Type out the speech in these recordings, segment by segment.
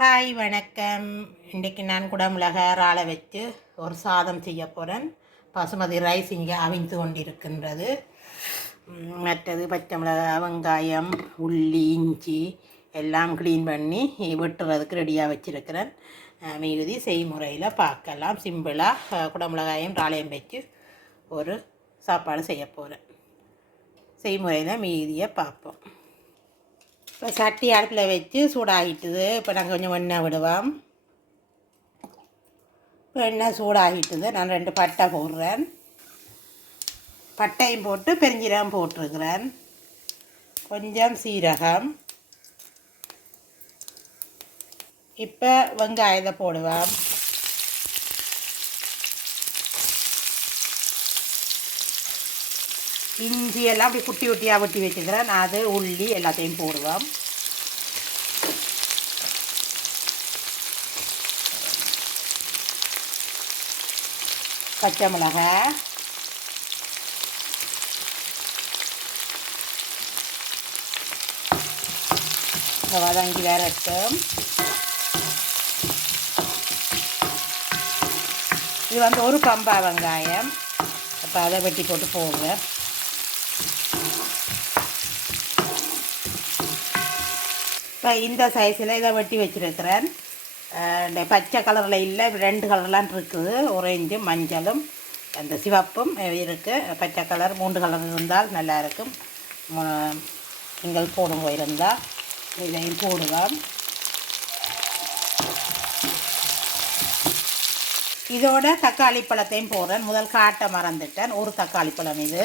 Hi வணக்கம். இன்றைக்கி நான் குடமிளக இறாலை வச்சு ஒரு சாதம் செய்ய போகிறேன் பசுமதி ரைஸ் இங்கே அவிந்து கொண்டிருக்கின்றது. மற்றது பச்சை மிளகாய் வெங்காயம் உள்ளி இஞ்சி எல்லாம் க்ளீன் பண்ணி வெட்டுறதுக்கு ரெடியாக வச்சுருக்கிறேன். மீதி மிகுதி செய்முறையில் பார்க்கலாம். சிம்பிளாக குடமிளகாயும் ராளையும் வச்சு ஒரு சாப்பாடு செய்ய போகிறேன் செய்முறையில் மீதியை பார்ப்போம். இப்போ சட்டி அடுப்பில் வச்சு சூடாகிட்டுது. இப்போ நாங்கள் கொஞ்சம் எண்ணெய் விடுவோம். இப்போ எண்ணெய் சூடாகிட்டுது. நான் ரெண்டு பட்டை போடுறேன். பட்டையும் போட்டு பெருஞ்சீரகம் போட்டிருக்கிறேன். கொஞ்சம் சீரகம். இப்போ வெங்காயத்தை போடுவேன் இஞ்சி எல்லாம் அப்படி குட்டி குட்டியாக வெட்டி வச்சுக்கிறேன். அது உள்ளி எல்லாத்தையும் போடுவோம் பச்சை மிளகாய் இதை வதங்கி வரட்டும் இது வந்து ஒரு பம்பா வெங்காயம். அப்போ அதை வெட்டி போட்டு போடுறேன் இப்போ இந்த சைஸில் இதை வெட்டி வச்சுருக்கிறேன். பச்சை கலரில் இல்லை ரெண்டு கலர்லாம் இருக்குது. ஒரேஞ்சு மஞ்சளும் அந்த சிவப்பும் இருக்குது பச்சை கலர் மூன்று கலர் இருந்தால் நல்லா இருக்கும். நீங்கள் போடுங்க இருந்தால் இதையும் போடுவோம். இதோட தக்காளி பழத்தையும் போடுறேன். முதல் காட்ட மறந்துட்டேன். ஒரு தக்காளி பழம் இது.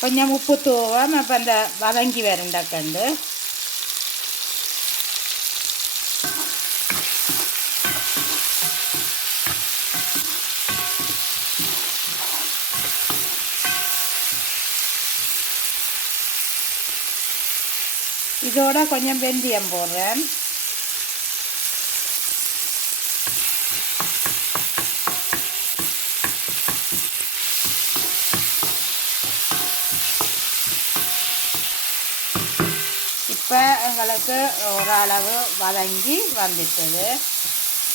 கொஞ்சம் உப்பு தூவம் அப்போ அந்த வதங்கி வரண்டக்கண்டு இதோட கொஞ்சம் வெந்தயம் போடுறேன். இப்போ எங்களுக்கு ஓரளவு வதங்கி வந்துட்டது.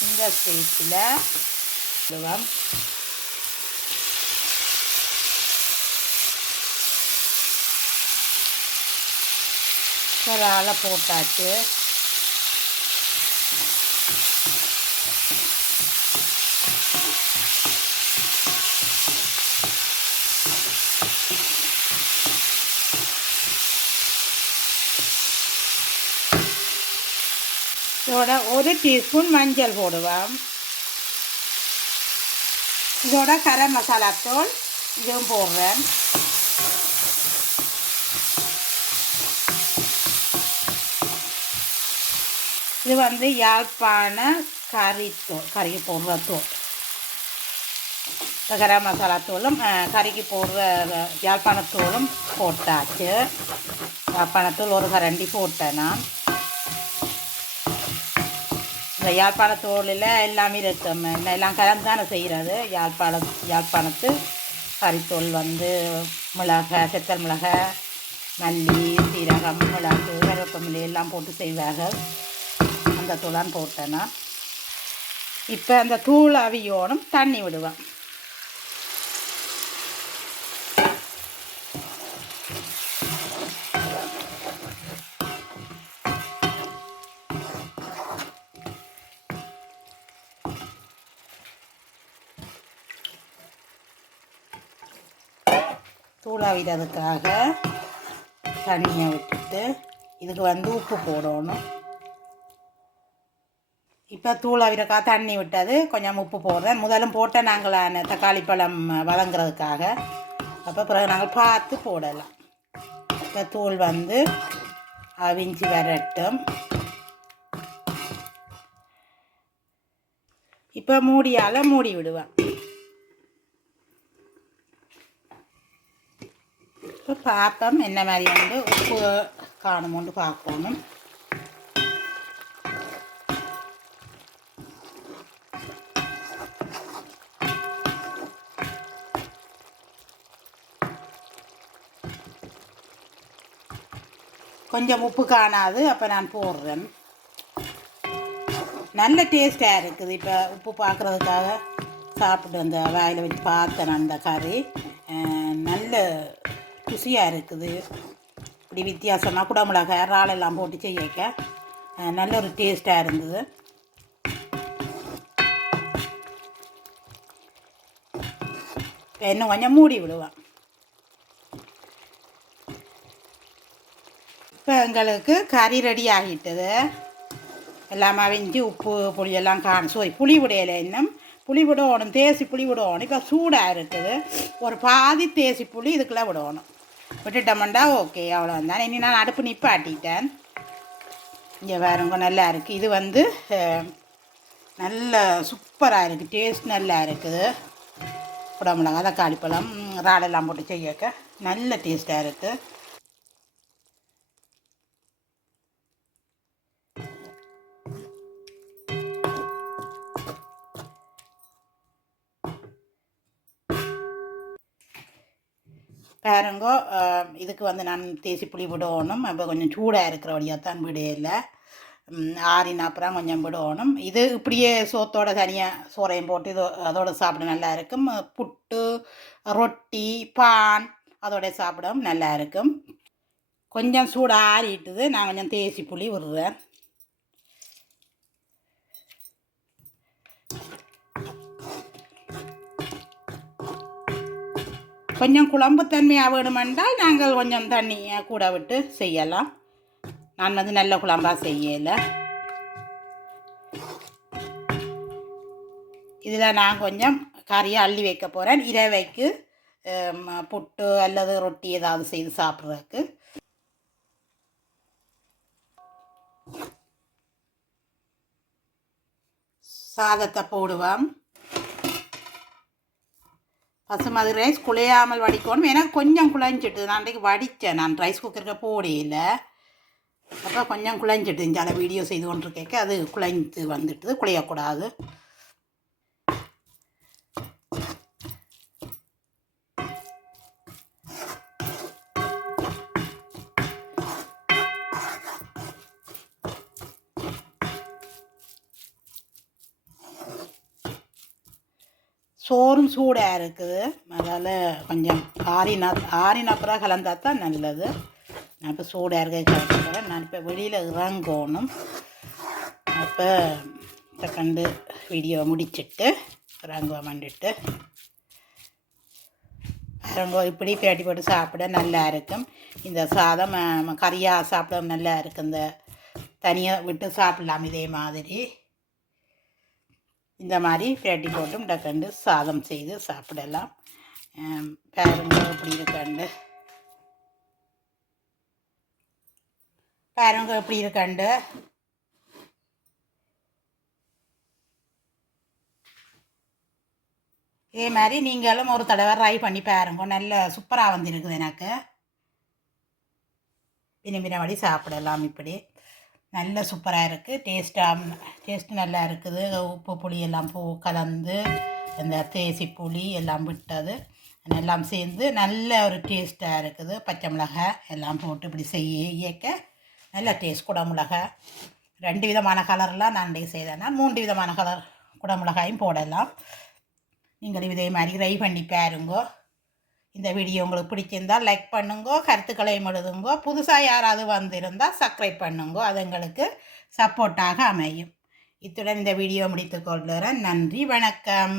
இந்த ஸ்டேஜில் விடுவோம் ஆளை போட்டாச்சு. இதோட ஒரு டீஸ்பூன் மஞ்சள் போடுவோம் இதோட கரம் மசாலா தூள் இதுவும் போடுறேன் இது வந்து யாழ்ப்பாண கறித்தூள் கறிக்கு போடுற தூள் கரம் மசாலா தூளும் கறிக்கு போடுற யாழ்ப்பாணத்தூளும் போட்டாச்சு யாழ்ப்பாணத்தூள் ஒரு கரண்டி போட்டேன் நான் இந்த யாழ்ப்பாணத்தோலில் எல்லாமே இருக்கும் என்ன எல்லாம் கலந்து தானே செய்கிறது. யாழ்ப்பாண யாழ்ப்பாணத்து கறித்தோல் வந்து மிளகாய் செத்தல் மிளகாய் மல்லி சீரகம் மிளகு கருவேப்பமில்லி எல்லாம் போட்டு செய்வாங்க அந்த தூளான் போட்டேன்னா இப்போ அந்த தூள் அவியோனும் தண்ணி விடுவேன். தூளாவிடுறதுக்காக தண்ணியை விட்டுட்டு இதுக்கு வந்து உப்பு போடணும். இப்போ தூளாவிடக்கா தண்ணி விட்டது கொஞ்சம் உப்பு போடுறேன். முதலும் போட்ட நாங்கள் தக்காளி பழம் வதங்குறதுக்காக. அப்போ பிறகு நாங்கள் பார்த்து போடலாம். இப்போ தூள் வந்து அவிஞ்சு வரட்டும். இப்போ மூடியால் மூடி விடுவேன் இப்போ பார்ப்போம் என்ன மாதிரி வந்து உப்பு காணுமோன்னு பார்க்கணும் கொஞ்சம் உப்பு காணாது அப்போ நான் போடுறேன் நல்ல டேஸ்ட்டாக இருக்குது இப்போ உப்பு பார்க்குறதுக்காக சாப்பிட்டு அந்த வாயில் வச்சு பார்த்தேன் அந்த கறி நல்ல ருசியாக இருக்குது. இப்படி வித்தியாசமாக குடமிளகாய் இறாலெல்லாம் போட்டு செய்யக்க நல்ல ஒரு டேஸ்ட்டாக இருந்தது. இன்னும் கொஞ்சம் மூடி விடுவேன் இப்போ எங்களுக்கு கறி ரெடி ஆகிட்டது. எல்லாம் அவிஞ்சு உப்பு புளியெல்லாம் காணும் சோரி புளி விடையில இன்னும் புளி விடணும் தேசி புளி விடணும். இப்போ சூடாக இருக்குது. ஒரு பாதி தேசி புளி இதுக்குள்ளே விடணும். விட்டுட்டோம்டா ஓகே அவ்வளோதான் இனி நான் அடுப்பு நிப்பாட்டிட்டேன் இங்கே வேறுங்க நல்லா இருக்குது இது வந்து நல்ல சூப்பராக இருக்குது டேஸ்ட் நல்லா இருக்குது குடமிளகா தக்காளி பழம் ராடெல்லாம் போட்டு செய்யக்க நல்ல டேஸ்ட்டாக இருக்குது பாருங்கோ இதுக்கு வந்து நான் தேசி புளி விடணும். அப்போ கொஞ்சம் சூடாக இருக்கிற வழியாக தான் விடையில ஆறின அப்புறம் கொஞ்சம் விடணும். இது இப்படியே சோத்தோட தனியாக சோறையும் போட்டு இது அதோட சாப்பிட நல்லா இருக்கும். புட்டு ரொட்டி பான் அதோட சாப்பிடவும் நல்லா இருக்கும். கொஞ்சம் சூடாக ஆறிட்டுது நான் கொஞ்சம் தேசி புளி விடுறேன். கொஞ்சம் குழம்புத்தன்மையாக வேணுமென்றால் நாங்கள் கொஞ்சம் தண்ணியை கூட விட்டு செய்யலாம். நான் வந்து நல்ல குழம்பாக செய்யலை. இதில் நான் கொஞ்சம் கறியை அள்ளி வைக்க போகிறேன் இரவைக்கு புட்டு அல்லது ரொட்டி ஏதாவது செய்து சாப்பிட்றதுக்கு. சாதத்தை போடுவேன் பசுமதி ரைஸ் குழையாமல் வடிக்கணும் ஏன்னா கொஞ்சம் குழஞ்சிட்டு நான் அன்றைக்கு வடித்தேன். நான் ரைஸ் குக்கருக்கு போடையில் அப்போ கொஞ்சம் குழஞ்சிட்டு இந்த வீடியோ செய்து கொண்டு கேட்க அது குழஞ்சு வந்துட்டு குழையக்கூடாது. சோறும் சூடாக இருக்குது. அதால் கொஞ்சம் ஆறினா ஆறின அப்புறம் கலந்தா தான் நல்லது. நான் இப்போ சூடாக இருக்க கலந்துக்கிறேன் நான் இப்போ வெளியில் இறங்கணும். அப்போ செகண்டு வீடியோ முடிச்சிட்டு இறங்குவ வந்துட்டு இறங்கோ இப்படி பேட்டி போட்டு சாப்பிட நல்லா இருக்கும். இந்த சாதம் கறியாக சாப்பிட நல்லா இருக்கும். இந்த தனியாக விட்டு சாப்பிடலாம் இதே மாதிரி. இந்த மாதிரி பிரட்டி போட்டும் டக்கண்டு சாதம் செய்து சாப்பிடலாம். ஆம், பாருங்க எப்படி இருக்காண்டு பாருங்க எப்படி இருக்காண்டு இதே மாதிரி நீங்களும் ஒரு தடவை ட்ரை பண்ணி பாருங்க. நல்ல சூப்பராக வந்துருக்குது எனக்கு. விரும்பினபடி சாப்பிடலாம் இப்படி. நல்ல சூப்பராக இருக்குது டேஸ்ட்டாக டேஸ்ட்டு நல்லா இருக்குது. உப்பு புளி எல்லாம் பூ கலந்து இந்த தேசி புளி எல்லாம் விட்டது. எல்லாம் சேர்ந்து நல்ல ஒரு டேஸ்ட்டாக இருக்குது. பச்சை மிளகாய் எல்லாம் போட்டு இப்படி செய்ய இயக்க நல்ல டேஸ்ட் குடமிளகாய் ரெண்டு விதமான கலர்லாம் நான் செய்தேன்னா மூன்று விதமான கலர் குடமிளகாயும் போடலாம். நீங்கள் இதே மாதிரி ட்ரை பண்ணி பாருங்கோ. இந்த வீடியோ உங்களுக்கு பிடிச்சிருந்தால் லைக் பண்ணுங்கோ கருத்துக்களையும் எழுதுங்கோ புதுசாக யாராவது வந்திருந்தால் சப்ஸ்கிரைப் பண்ணுங்கோ அது எங்களுக்கு சப்போர்ட்டாக அமையும். இத்துடன் இந்த வீடியோ முடித்துக்கொள்கிறேன் நன்றி வணக்கம்.